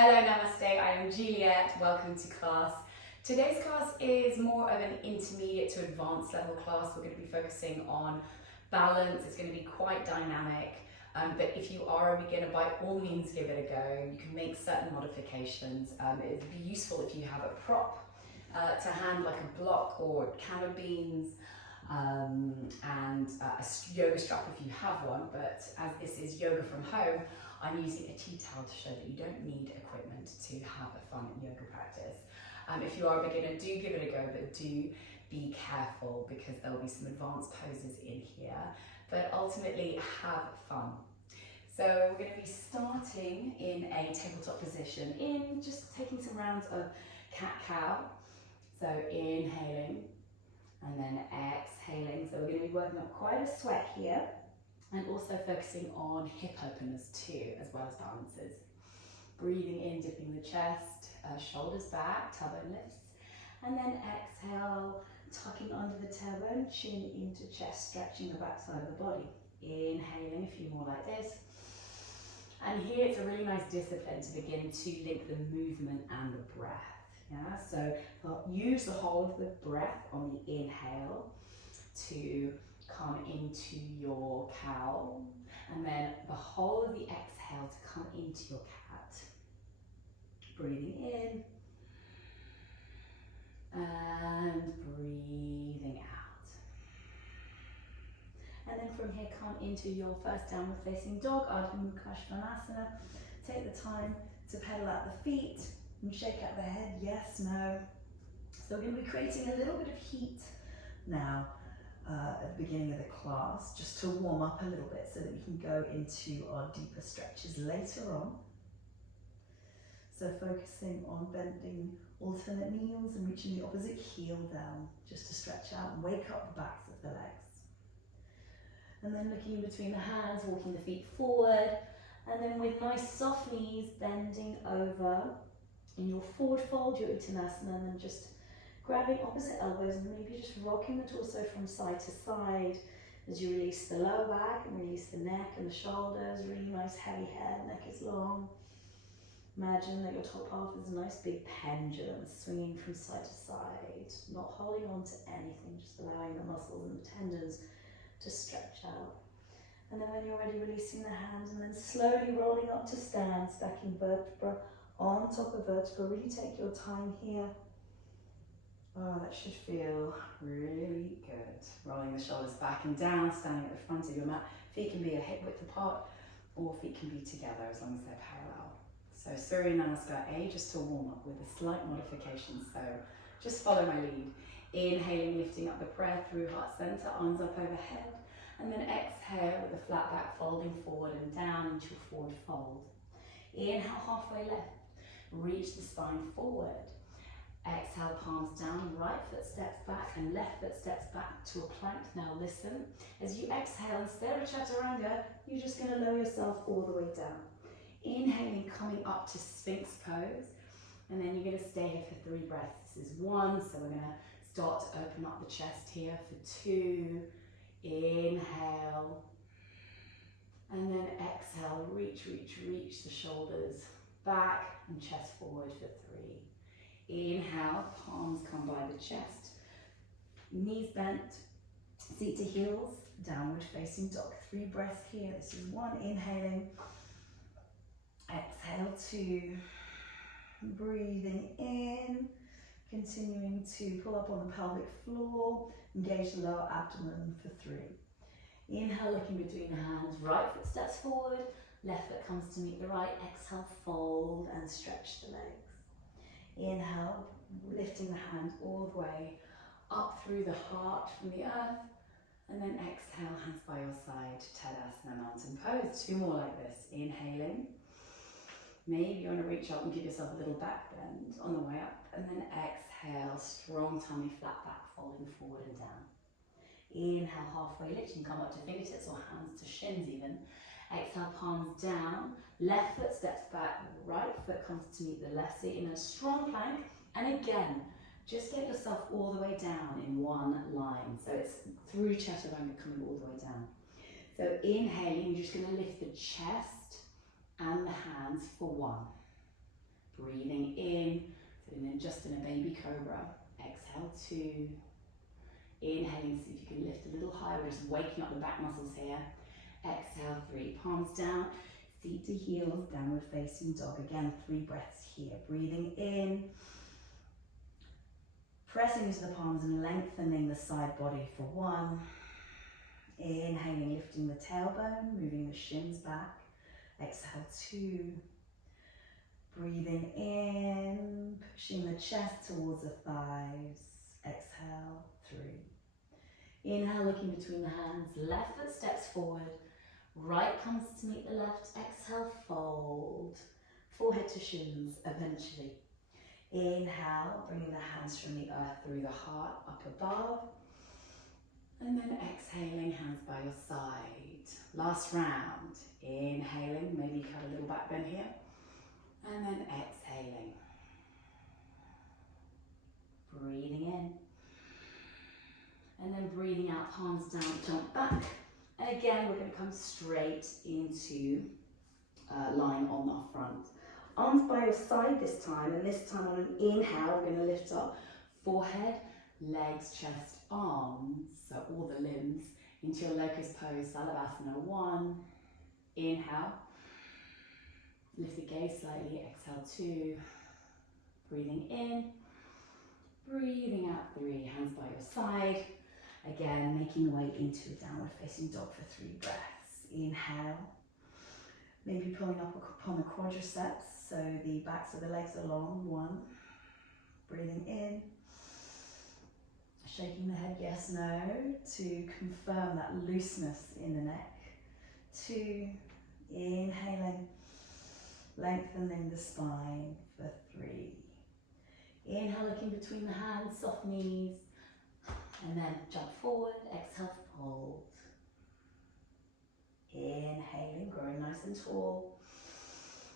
Hello, namaste, I am Juliet, welcome to class. Today's class is more of an intermediate to advanced level class. We're going to be focusing on balance. It's going to be quite dynamic, but if you are a beginner, by all means give it a go. You can make certain modifications. It would be useful if you have a prop to hand, like a block or can of beans, and a yoga strap if you have one, but as this is yoga from home, I'm using a tea towel to show that you don't need equipment to have a fun yoga practice. If you are a beginner, do give it a go, but do be careful because there will be some advanced poses in here, but ultimately have fun. So we're going to be starting in a tabletop position, in just taking some rounds of cat-cow. So inhaling and then exhaling. So we're going to be working up quite a sweat here. And also focusing on hip openers too, as well as balances. Breathing in, dipping the chest, shoulders back, tailbone lifts. And then exhale, tucking under the tailbone, chin into chest, stretching the back side of the body. Inhaling, a few more like this. And here it's a really nice discipline to begin to link the movement and the breath. Yeah, so use the whole of the breath on the inhale to come into your cow, and then the whole of the exhale to come into your cat. Breathing in and breathing out. And then from here, come into your first downward facing dog, Ardha Mukha Svanasana. Take the time to pedal out the feet and shake out the head, yes, no. So we're going to be creating a little bit of heat now. At the beginning of the class, just to warm up a little bit so that we can go into our deeper stretches later on. So focusing on bending alternate knees and reaching the opposite heel down, just to stretch out and wake up the backs of the legs. And then looking between the hands, walking the feet forward, and then with nice soft knees, bending over in your forward fold, your Uttanasana, and then just grabbing opposite elbows and maybe just rocking the torso from side to side as you release the lower back and release the neck and the shoulders. Really nice heavy head, neck is long. Imagine that your top half is a nice big pendulum swinging from side to side, not holding on to anything, just allowing the muscles and the tendons to stretch out. And then when you're ready, releasing the hands and then slowly rolling up to stand, stacking vertebra on top of vertebra. Really take your time here. Oh, that should feel really good. Rolling the shoulders back and down, standing at the front of your mat. Feet can be a hip width apart, or feet can be together as long as they're parallel. So Surya Namaskar A, just to warm up with a slight modification. So just follow my lead. Inhaling, lifting up the prayer through heart center, arms up overhead. And then exhale with a flat back, folding forward and down into your forward fold. Inhale, halfway left. Reach the spine forward. Exhale, palms down, right foot steps back and left foot steps back to a plank. Now listen, as you exhale, instead of chaturanga, you're just going to lower yourself all the way down. Inhaling, coming up to Sphinx pose, and then you're going to stay here for 3 breaths. This is 1, so we're going to start to open up the chest here for 2. Inhale, and then exhale, reach the shoulders back and chest forward for 3. Inhale, palms come by the chest, knees bent, seat to heels, downward facing dog. 3 breaths here. This is 1, inhaling, exhale 2, breathing in, continuing to pull up on the pelvic floor, engage the lower abdomen for 3. Inhale, looking between the hands, right foot steps forward, left foot comes to meet the right, exhale, fold and stretch the legs. Inhale, lifting the hands all the way up through the heart from the earth, and then exhale, hands by your side, Tadasana, mountain pose. 2 more like this. Inhaling, maybe you want to reach up and give yourself a little back bend on the way up, and then exhale, strong tummy, flat back, folding forward and down. Inhale, halfway lift, you can come up to fingertips or hands to shins even. Exhale, palms down, left foot steps back, right foot comes to meet the left seat in a strong plank. And again, just get yourself all the way down in one line. So it's through chaturanga coming all the way down. So inhaling, you're just going to lift the chest and the hands for 1. Breathing in, sitting in just in a baby cobra. Exhale, 2. Inhaling, see if you can lift a little higher. We're just waking up the back muscles here. Exhale, 3. Palms down, feet to heels, downward facing dog. Again, 3 breaths here. Breathing in, pressing into the palms and lengthening the side body for 1. Inhaling, lifting the tailbone, moving the shins back. Exhale, 2. Breathing in, pushing the chest towards the thighs. Exhale, 3. Inhale, looking between the hands. Left foot steps forward. Right comes to meet the left. Exhale, fold. Forehead to shins eventually. Inhale, bringing the hands from the earth through the heart, up above. And then exhaling, hands by your side. Last round. Inhaling, maybe you have a little back bend here. And then exhaling. Breathing in. And then breathing out, palms down, jump back. And again, we're going to come straight into lying on our front. Arms by your side this time, and this time on an inhale, we're going to lift up forehead, legs, chest, arms, so all the limbs, into your locust pose, Salavasana. 1, inhale. Lift the gaze slightly, exhale, 2. Breathing in, breathing out, 3. Hands by your side. Again, making the way into a downward facing dog for 3 breaths. Inhale, maybe pulling up upon the quadriceps, so the backs of the legs are long. 1. Breathing in, shaking the head yes, no, to confirm that looseness in the neck. 2, inhaling, lengthening the spine for 3. Inhale, looking between the hands, soft knees, and then jump forward, exhale, fold. Inhaling, growing nice and tall.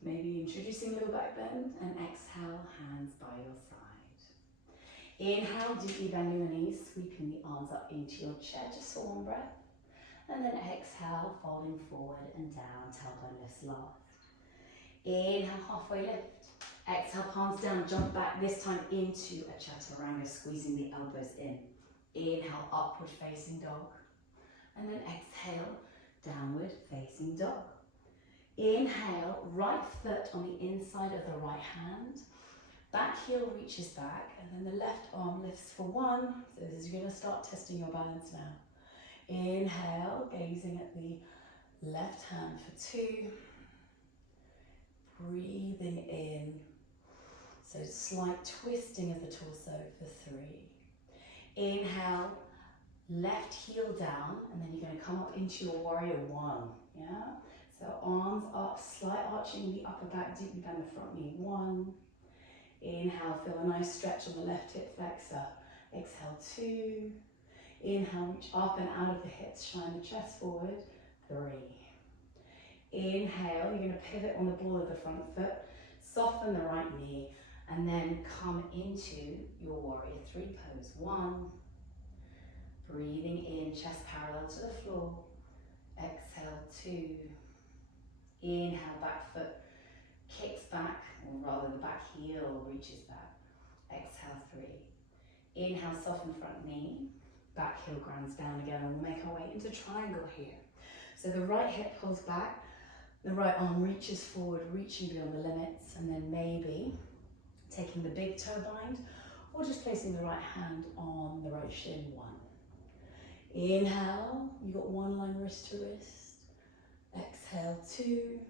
Maybe introducing a little back bend, and exhale, hands by your side. Inhale, deeply bending the knees, sweeping the arms up into your chair, just for 1 breath. And then exhale, folding forward and down, tailbone lifts last. Inhale, halfway lift. Exhale, palms down, jump back, this time into a chaturanga, squeezing the elbows in. Inhale, upward facing dog. And then exhale, downward facing dog. Inhale, right foot on the inside of the right hand. Back heel reaches back, and then the left arm lifts for 1. So this is going to start testing your balance now. Inhale, gazing at the left hand for 2. Breathing in. So slight twisting of the torso for 3. Inhale, left heel down, and then you're going to come up into your warrior 1. Yeah? So arms up, slight arching the upper back, deeply bend the front knee. 1. Inhale, feel a nice stretch on the left hip flexor. Exhale, 2. Inhale, reach up and out of the hips, shine the chest forward. 3. Inhale, you're going to pivot on the ball of the front foot, soften the right knee, and then come into your warrior 3 pose. 1. Breathing in, chest parallel to the floor. Exhale, 2. Inhale, back foot kicks back, or rather the back heel reaches back. Exhale, 3. Inhale, soften front knee. Back heel grounds down again, and we'll make our way into triangle here. So the right hip pulls back, the right arm reaches forward, reaching beyond the limits, and then maybe taking the big toe bind, or just placing the right hand on the right shin. 1. Inhale, you got 1 line wrist to wrist. Exhale, 2.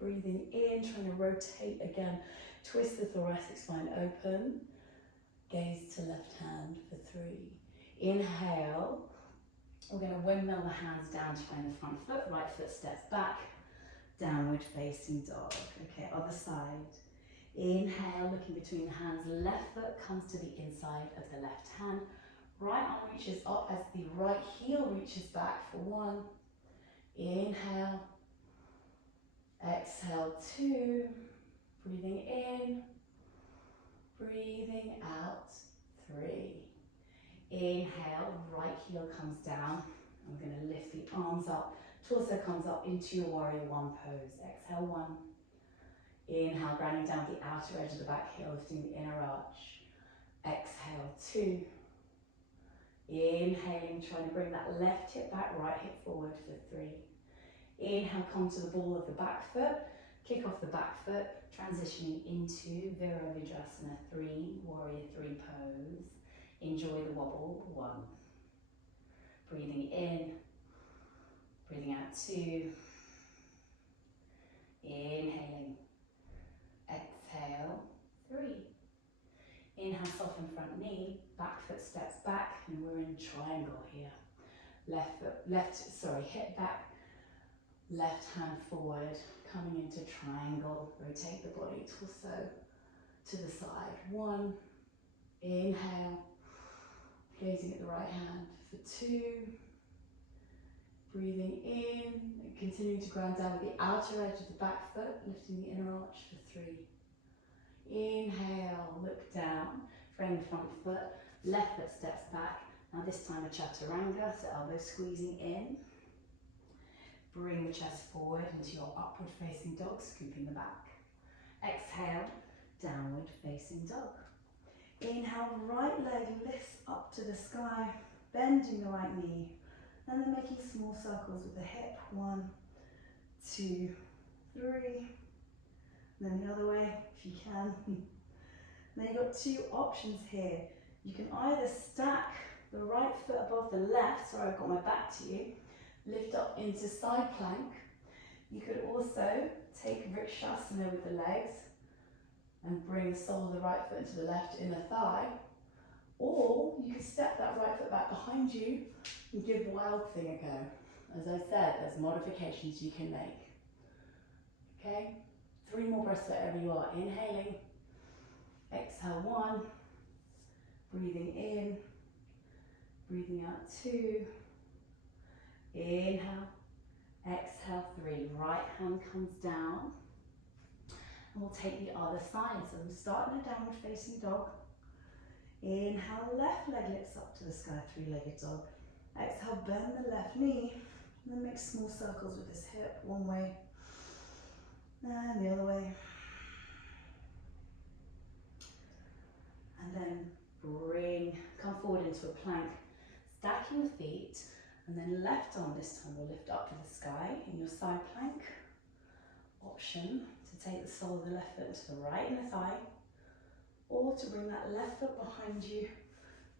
Breathing in, trying to rotate again. Twist the thoracic spine open. Gaze to left hand for 3. Inhale, we're going to windmill the hands down to find the front foot. Right foot steps back, downward facing dog. Okay, other side. Inhale, looking between the hands. Left foot comes to the inside of the left hand. Right arm reaches up as the right heel reaches back for 1. Inhale. Exhale, 2. Breathing in. Breathing out, 3. Inhale, right heel comes down. I'm going to lift the arms up. Torso comes up into your warrior 1 pose. Exhale, 1. Inhale, grounding down the outer edge of the back heel, lifting the inner arch. Exhale, 2. Inhaling, trying to bring that left hip back, right hip forward for 3. Inhale, come to the ball of the back foot, kick off the back foot, transitioning into Virabhadrasana 3, Warrior 3 pose. Enjoy the wobble, 1. Breathing in, breathing out 2. Inhaling, exhale, 3. Inhale, soften front knee, back foot steps back, and we're in triangle here. Hip back, left hand forward, coming into triangle. Rotate the body, torso to the side. 1, inhale, gazing at the right hand for 2. Breathing in, and continuing to ground down with the outer edge of the back foot, lifting the inner arch for 3. Inhale, look down, frame the front foot, left foot steps back. Now this time a chaturanga, so elbows squeezing in. Bring the chest forward into your upward facing dog, scooping the back. Exhale, downward facing dog. Inhale, right leg lifts up to the sky, bending the right knee, and then making small circles with the hip. 1, 2, 3. And then the other way, if you can. Now you've got 2 options here. You can either stack the right foot above the left, sorry I've got my back to you, lift up into side plank. You could also take Vrikshasana with the legs and bring the sole of the right foot into the left inner thigh. Or you could step that right foot back behind you and give Wild Thing a go. As I said, there's modifications you can make. Okay? 3 more breaths wherever you are. Inhaling, exhale 1, breathing in, breathing out 2, inhale, exhale 3, right hand comes down, and we'll take the other side. So we'll start in a downward facing dog. Inhale, left leg lifts up to the sky, 3-legged dog. Exhale, bend the left knee, and then make small circles with this hip, one way, and the other way. And then come forward into a plank, stacking the feet, and then left arm this time will lift up to the sky in your side plank. Option to take the sole of the left foot into the right inner thigh, or to bring that left foot behind you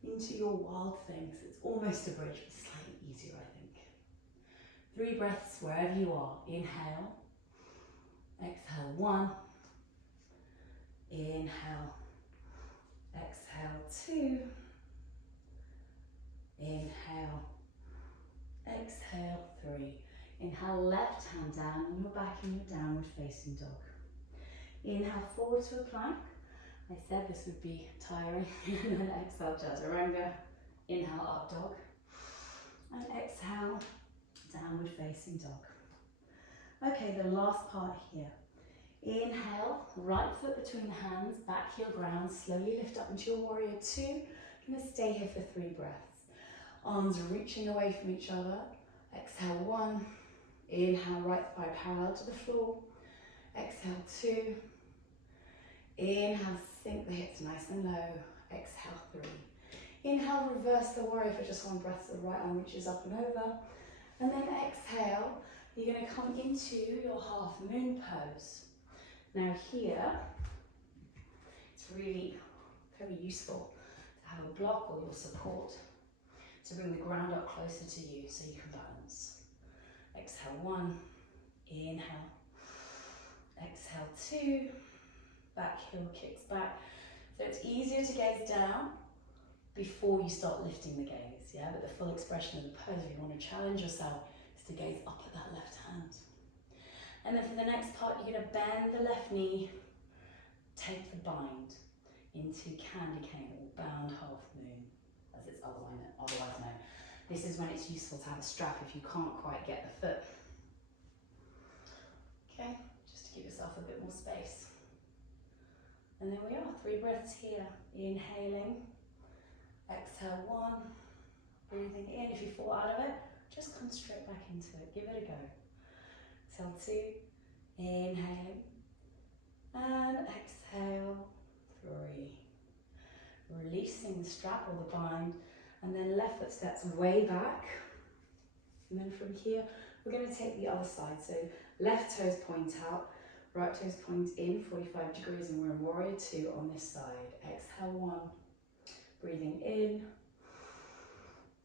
into your Wild Thing. So it's almost a bridge, but slightly easier, I think. 3 breaths wherever you are. Inhale, exhale 1, inhale, exhale 2, inhale, exhale 3. Inhale, left hand down on your back in your downward facing dog. Inhale, forward to a plank. I said this would be tiring. And then exhale, chaturanga. Inhale, up dog. And exhale, downward facing dog. Okay, the last part here. Inhale, right foot between the hands, back heel ground, slowly lift up into your warrior 2. Gonna stay here for 3 breaths. Arms reaching away from each other. Exhale 1. Inhale, right thigh parallel to the floor. Exhale 2. Inhale, sink the hips nice and low. Exhale 3. Inhale, reverse the warrior for just 1 breath, so the right arm reaches up and over. And then exhale, you're going to come into your half moon pose. Now here, it's really very useful to have a block or your support to bring the ground up closer to you so you can balance. Exhale 1, inhale, exhale 2, back heel kicks back. So it's easier to gaze down before you start lifting the gaze, yeah? But the full expression of the pose, if you want to challenge yourself, is to gaze up at that left hand. And then for the next part, you're going to bend the left knee, take the bind into candy cane or bound half moon, as it's otherwise known. This is when it's useful to have a strap if you can't quite get the foot. Okay, just to give yourself a bit more space. And there we are, 3 breaths here. Inhaling, exhale 1, breathing in. If you fall out of it, just come straight back into it, give it a go. Exhale 2, inhaling, exhale, 3. Releasing the strap or the bind, and then left foot steps way back. And then from here, we're going to take the other side. So left toes point out, right toes point in 45 degrees, and we're in warrior 2 on this side. Exhale 1, breathing in,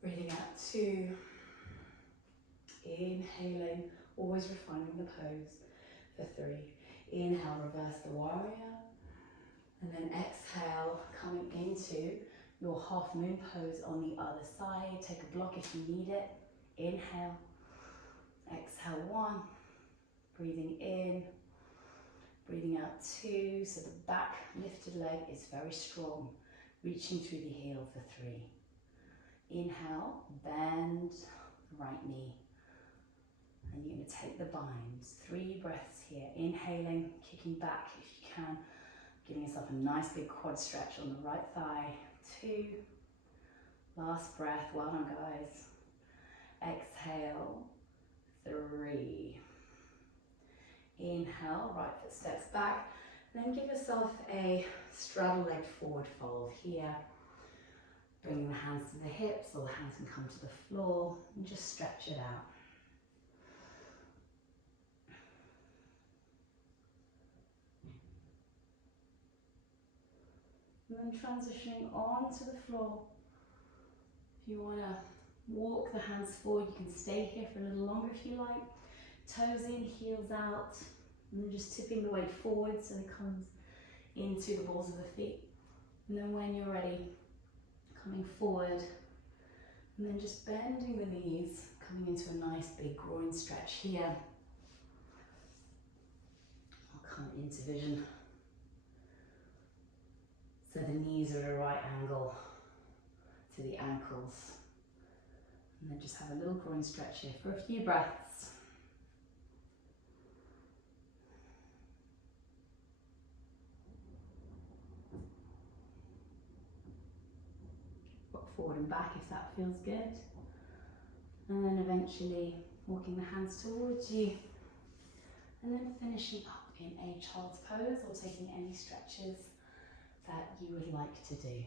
breathing out 2, inhaling, always refining the pose for 3. Inhale, reverse the warrior, and then exhale, coming into your half moon pose on the other side. Take a block if you need it. Inhale, exhale 1, breathing in, breathing out 2, so the back lifted leg is very strong, reaching through the heel for 3. Inhale, bend the right knee, and you're going to take the binds. 3 breaths here, inhaling, kicking back if you can, giving yourself a nice big quad stretch on the right thigh. 2, last breath, well done guys. Exhale, 3. Inhale, right foot steps back, then give yourself a straddle leg forward fold here. Bringing the hands to the hips, or the hands can come to the floor, and just stretch it out. And then transitioning onto the floor. If you want to walk the hands forward, you can stay here for a little longer if you like. Toes in, heels out, and then just tipping the weight forward so it comes into the balls of the feet. And then when you're ready, coming forward, and then just bending the knees, coming into a nice big groin stretch here. I'll come into vision. So the knees are at a right angle to the ankles. And then just have a little groin stretch here for a few breaths. Rock forward and back if that feels good. And then eventually walking the hands towards you. And then finishing up in a child's pose, or taking any stretches that you would like to do.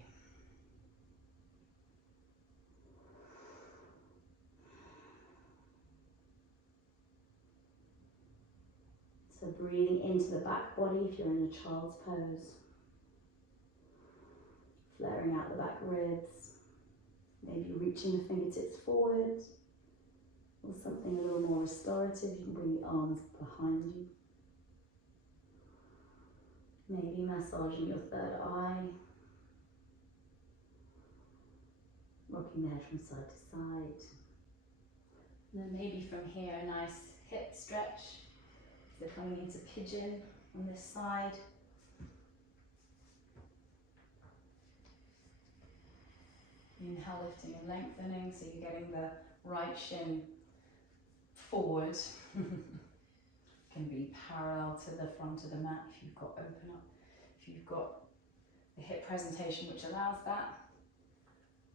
So breathing into the back body if you're in a child's pose. Flaring out the back ribs. Maybe reaching the fingertips forward. Or something a little more restorative, you can bring the arms behind you. Maybe massaging your third eye. Rocking the head from side to side. And then maybe from here a nice hip stretch. So coming into pigeon on this side. Inhale, lifting and lengthening, so you're getting the right shin forward. Can be parallel to the front of the mat if you've got open up. If you've got the hip presentation which allows that,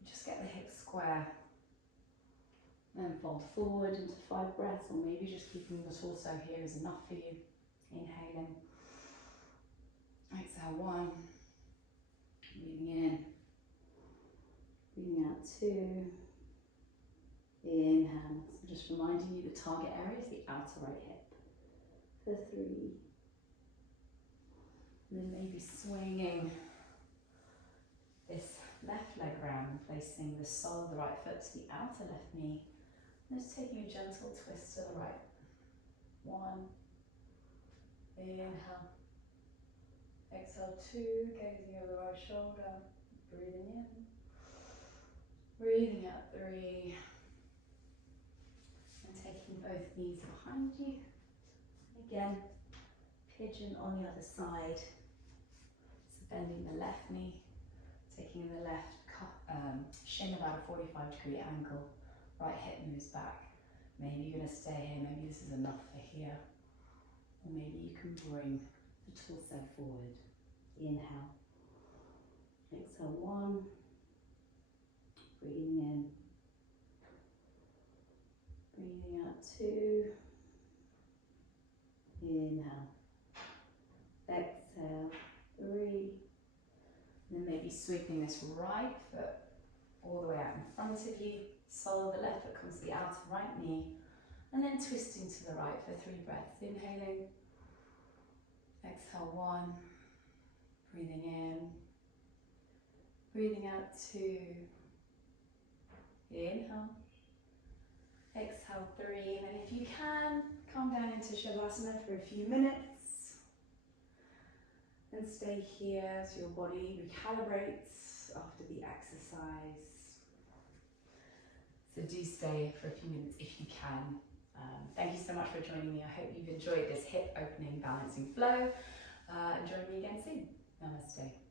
just get the hips square. Then fold forward into 5 breaths, or maybe just keeping the torso here is enough for you. Inhaling. Exhale 1. Breathing in. Breathing out 2. Inhale. So just reminding you the target area is the outer right hip. For 3. And then maybe swinging this left leg around and placing the sole of the right foot to the outer left knee. And just taking a gentle twist to the right. 1. Inhale. Exhale 2, gazing over the right shoulder. Breathing in. Breathing out 3. And taking both knees behind you. Again, pigeon on the other side. So bending the left knee, taking the left shin about a 45-degree angle. Right hip moves back. Maybe you're going to stay here, maybe this is enough for here. Or maybe you can bring the torso forward. Inhale. Exhale 1. Breathing in. Breathing out 2. Inhale. Exhale. exhale, 3. And then maybe sweeping this right foot all the way out in front of you. Sole of the left foot comes to the outer right knee. And then twisting to the right for 3 breaths. Inhaling. Exhale, 1. Breathing in. Breathing out, 2. Inhale. Exhale, 3. And then if you can, come down into Shavasana for a few minutes. And stay here as your body recalibrates after the exercise. So do stay for a few minutes if you can. Thank you so much for joining me. I hope you've enjoyed this hip opening balancing flow. And join me again soon. Namaste.